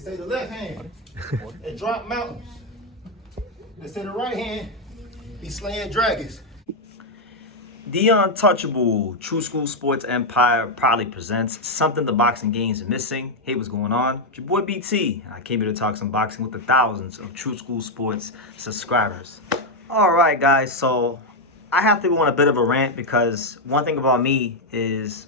They say the left hand, it drop mountains. They say the right hand, be slaying dragons. The Untouchable True School Sports Empire proudly presents something the boxing games are missing. Hey, what's going on? It's your boy BT. I came here to talk some boxing with the thousands of True School Sports subscribers. All right, guys. So I have to go on a bit of a rant because one thing about me is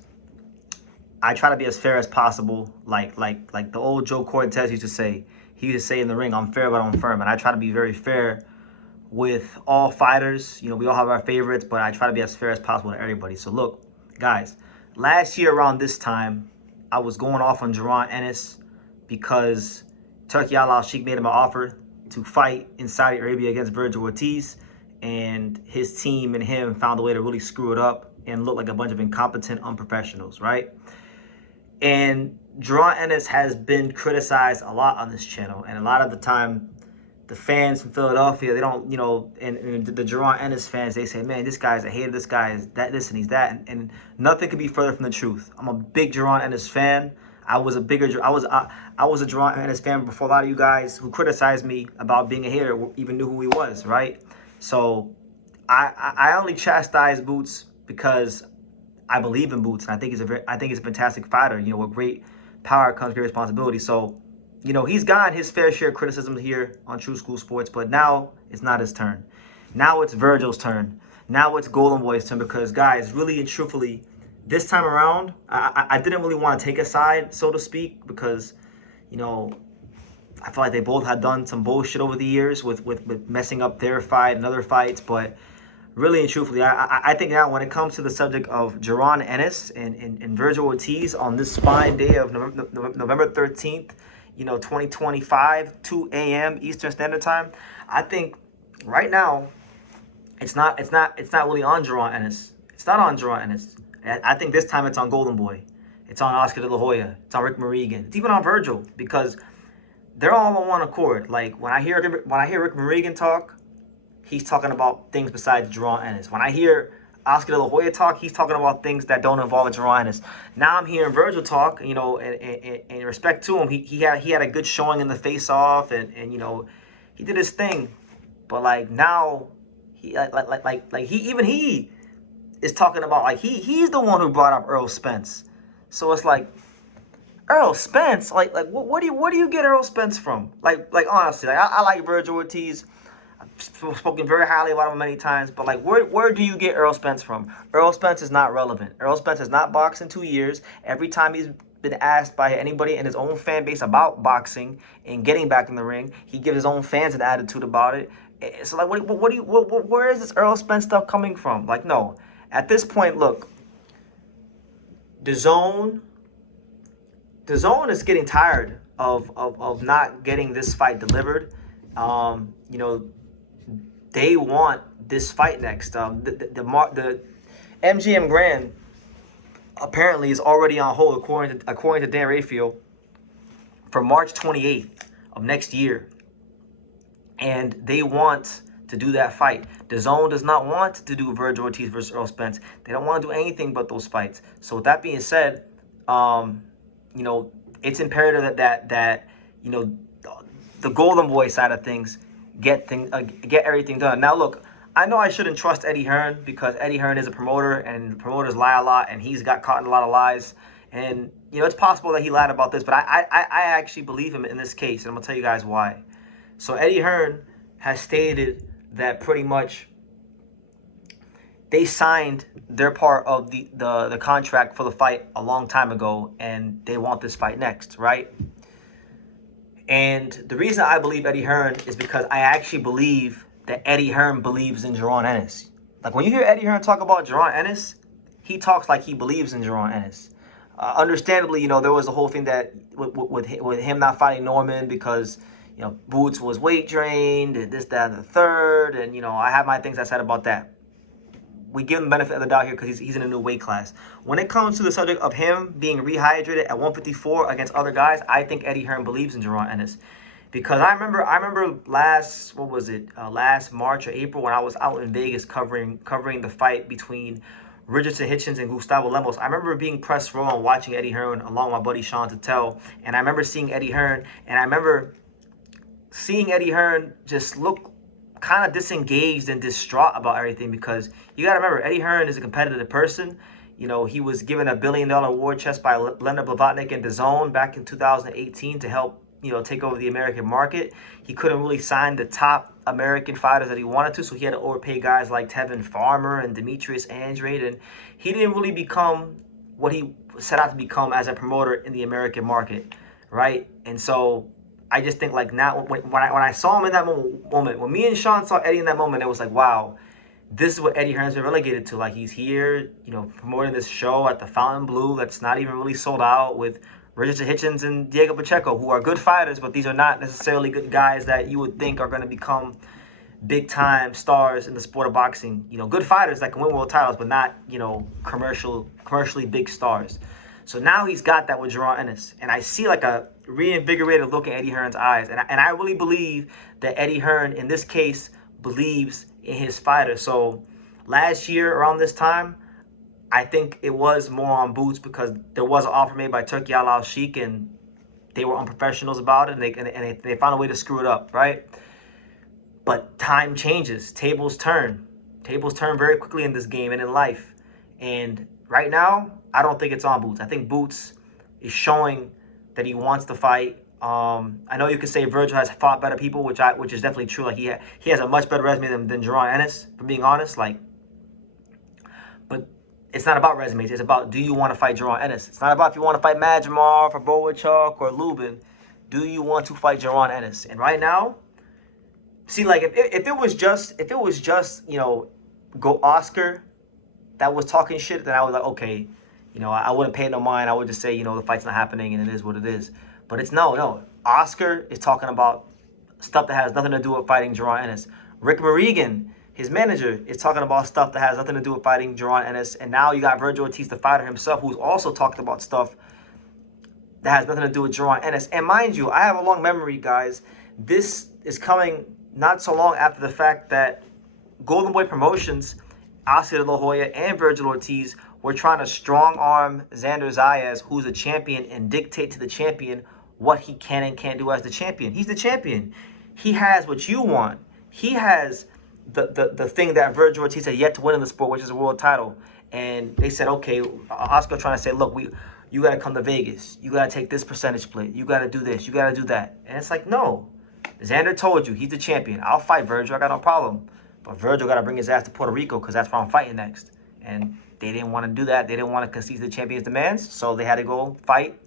I try to be as fair as possible. Like the old Joe Cortez used to say. He used to say in the ring, "I'm fair, but I'm firm," and I try to be very fair with all fighters. You know, we all have our favorites, but I try to be as fair as possible to everybody. So look, guys, last year around this time, I was going off on Jaron Ennis because Turkey Al Sheikh made him an offer to fight in Saudi Arabia against Vergil Ortiz, and his team and him found a way to really screw it up and look like a bunch of incompetent unprofessionals, right? And Jaron Ennis has been criticized a lot on this channel, and a lot of the time, the fans from Philadelphia, they don't, you know, and the Jaron Ennis fans, they say, man, this guy's a hater, this guy is that, this, and he's that, and nothing could be further from the truth. I'm a big Jaron Ennis fan. I was a Jaron Ennis fan before a lot of you guys who criticized me about being a hater even knew who he was, right? So I only chastise Boots because I believe in Boots, and I think he's a fantastic fighter. You know, with great power comes great responsibility. So, you know, he's gotten his fair share of criticism here on True School Sports, but now it's not his turn. Now it's Vergil's turn. Now it's Golden Boy's turn because, guys, really and truthfully, this time around, I didn't really want to take a side, so to speak, because, you know, I feel like they both had done some bullshit over the years with messing up their fight and other fights, but really and truthfully, I think now when it comes to the subject of Jaron Ennis and Vergil Ortiz on this fine day of November 13th, you know, 2025, 2 a.m. Eastern Standard Time, I think right now it's not really on Jaron Ennis. It's not on Jaron Ennis. I think this time it's on Golden Boy. It's on Oscar De La Hoya. It's on Rick Morrigan. It's even on Vergil because they're all on one accord. Like when I hear Rick Morrigan talk, he's talking about things besides Jaron Ennis. When I hear Oscar De La Hoya talk, he's talking about things that don't involve Jaron Ennis. Now I'm hearing Vergil talk, you know, and in respect to him, he had a good showing in the face-off, and you know, he did his thing. But like now, he he is talking about like he's the one who brought up Earl Spence. So it's like Earl Spence, like what do you get Earl Spence from? Like honestly, like I like Vergil Ortiz. I've spoken very highly about him many times, but like where do you get Earl Spence from? Earl Spence is not relevant. Earl Spence has not boxed in 2 years. Every time he's been asked by anybody in his own fan base about boxing and getting back in the ring, he gives his own fans an attitude about it. So like where is this Earl Spence stuff coming from? Like, no. At this point, look, the zone is getting tired of not getting this fight delivered. You know, they want this fight next. The MGM Grand apparently is already on hold, according to Dan Rafael, for March 28th of next year, and they want to do that fight. The Zone does not want to do Vergil Ortiz versus Earl Spence. They don't want to do anything but those fights. So with that being said, you know, it's imperative that you know, the Golden Boy side of things get everything done. Now look, I know I shouldn't trust Eddie Hearn because Eddie Hearn is a promoter and promoters lie a lot, and he's got caught in a lot of lies. And you know, it's possible that he lied about this, but I actually believe him in this case, and I'm gonna tell you guys why. So Eddie Hearn has stated that pretty much they signed their part of the contract for the fight a long time ago, and they want this fight next, right? And the reason I believe Eddie Hearn is because I actually believe that Eddie Hearn believes in Jaron Ennis. Like when you hear Eddie Hearn talk about Jaron Ennis, he talks like he believes in Jaron Ennis. Understandably, you know, there was a whole thing that with him not fighting Norman because, you know, Boots was weight drained and this, that, and the third. And, you know, I have my things I said about that. We give him the benefit of the doubt here because he's in a new weight class. When it comes to the subject of him being rehydrated at 154 against other guys, I think Eddie Hearn believes in Jaron Ennis. Because I remember last March or April when I was out in Vegas covering the fight between Richardson Hitchens and Gustavo Lemos. I remember being pressed raw and watching Eddie Hearn along with my buddy Sean Tuttle, and I remember seeing Eddie Hearn, and I remember seeing Eddie Hearn just look kind of disengaged and distraught about everything, because you got to remember, Eddie Hearn is a competitive person. You know, he was given a $1 billion award chest by Leonard Blavatnik and DAZN back in 2018 to help, you know, take over the American market. He couldn't really sign the top American fighters that he wanted to, so he had to overpay guys like Tevin Farmer and Demetrius Andrade, and he didn't really become what he set out to become as a promoter in the American market, right? And so I just think, like, now when I saw him in that moment, when me and Sean saw Eddie in that moment, it was like, wow, this is what Eddie Hearn's been relegated to. Like, he's here, you know, promoting this show at the Fontainebleau that's not even really sold out, with Richardson Hitchens and Diego Pacheco, who are good fighters, but these are not necessarily good guys that you would think are going to become big-time stars in the sport of boxing. You know, good fighters that can win world titles, but not, you know, commercially big stars. So now he's got that with Jaron Ennis, and I see like a reinvigorated look in Eddie Hearn's eyes, and I really believe that Eddie Hearn, in this case, believes in his fighter. So last year around this time, I think it was more on Boots, because there was an offer made by Turki Al Sheikh, and they were unprofessionals about it, and they found a way to screw it up, right? But time changes, tables turn very quickly in this game and in life, and right now, I don't think it's on Boots. I think Boots is showing that he wants to fight. I know you could say Vergil has fought better people, which is definitely true. Like, he has a much better resume than Jaron Ennis, for being honest. Like, but it's not about resumes. It's about, do you want to fight Jaron Ennis? It's not about if you want to fight Madrimov or Boachuk or Lubin. Do you want to fight Jaron Ennis? And right now, see, like, if it was just you know, go Oscar that was talking shit, then I was like, okay, you know, I wouldn't pay no mind. I would just say, you know, the fight's not happening and it is what it is. But it's no. Oscar is talking about stuff that has nothing to do with fighting Jaron Ennis. Rick Marigan, his manager, is talking about stuff that has nothing to do with fighting Jaron Ennis. And now you got Vergil Ortiz, the fighter himself, who's also talked about stuff that has nothing to do with Jaron Ennis. And mind you, I have a long memory, guys. This is coming not so long after the fact that Golden Boy Promotions, Oscar De La Hoya, and Vergil Ortiz were trying to strong-arm Xander Zayas, who's a champion, and dictate to the champion what he can and can't do as the champion. He's the champion. He has what you want. He has the thing that Vergil Ortiz had yet to win in the sport, which is a world title. And they said, okay, Oscar trying to say, look, you got to come to Vegas. You got to take this percentage split. You got to do this. You got to do that. And it's like, no. Xander told you he's the champion. I'll fight Vergil. I got no problem. But Vergil got to bring his ass to Puerto Rico, because that's where I'm fighting next. And they didn't want to do that. They didn't want to concede to the champion's demands, so they had to go fight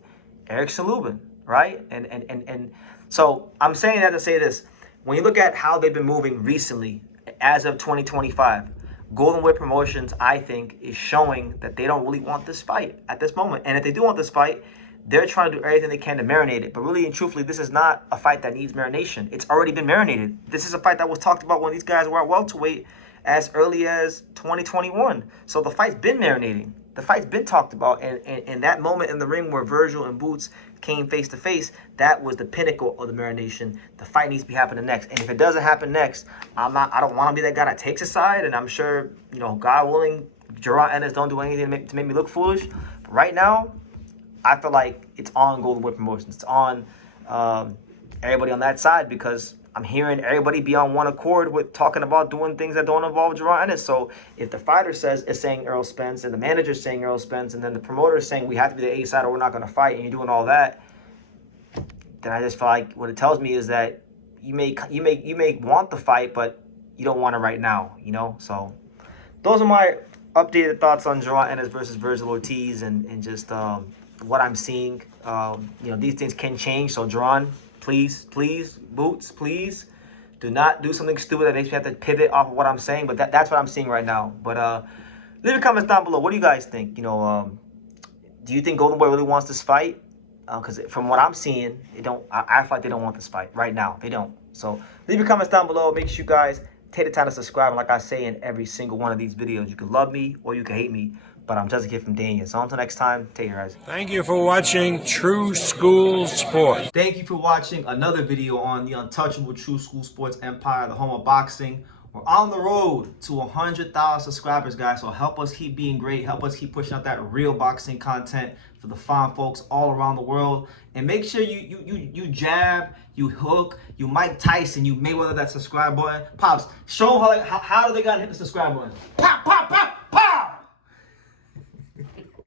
Erickson Lubin, right? And so I'm saying that to say this. When you look at how they've been moving recently, as of 2025, Golden Boy Promotions, I think, is showing that they don't really want this fight at this moment. And if they do want this fight, they're trying to do everything they can to marinate it. But really and truthfully, this is not a fight that needs marination. It's already been marinated. This is a fight that was talked about when these guys were at welterweight as early as 2021. So the fight's been marinating. The fight's been talked about. And that moment in the ring where Vergil and Boots came face to face, that was the pinnacle of the marination. The fight needs to be happening next. And if it doesn't happen next, I don't want to be that guy that takes a side. And I'm sure, you know, God willing, Jaron Ennis don't do anything to make me look foolish. But right now, I feel like it's on Golden Boy Promotions. It's on everybody on that side, because I'm hearing everybody be on one accord with talking about doing things that don't involve Jaron Ennis. So if the fighter is saying Errol Spence, and the manager is saying Errol Spence, and then the promoter is saying we have to be the A side or we're not going to fight, and you're doing all that, then I just feel like what it tells me is that you may want the fight, but you don't want it right now, you know? So those are my updated thoughts on Jaron Ennis versus Vergil Ortiz, and just what I'm seeing. You know, these things can change. So Jaron, please, Boots, please do not do something stupid that makes me have to pivot off of what I'm saying. But that's what I'm seeing right now. But leave your comments down below. What do you guys think? You know, do you think Golden Boy really wants this fight? Because from what I'm seeing, I feel like they don't want this fight right now. They don't. So leave your comments down below. Make sure you guys take the time to subscribe. And like I say in every single one of these videos, you can love me or you can hate me, but I'm just a kid from Daniel. So until next time, take care, guys. Thank you for watching True School Sports. Thank you for watching another video on the untouchable True School Sports empire, the home of boxing. We're on the road to 100,000 subscribers, guys. So help us keep being great. Help us keep pushing out that real boxing content for the fine folks all around the world. And make sure you jab, you hook, you Mike Tyson, you Mayweather that subscribe button. Pops, show them how do they gotta hit the subscribe button. Pop, pop, pop.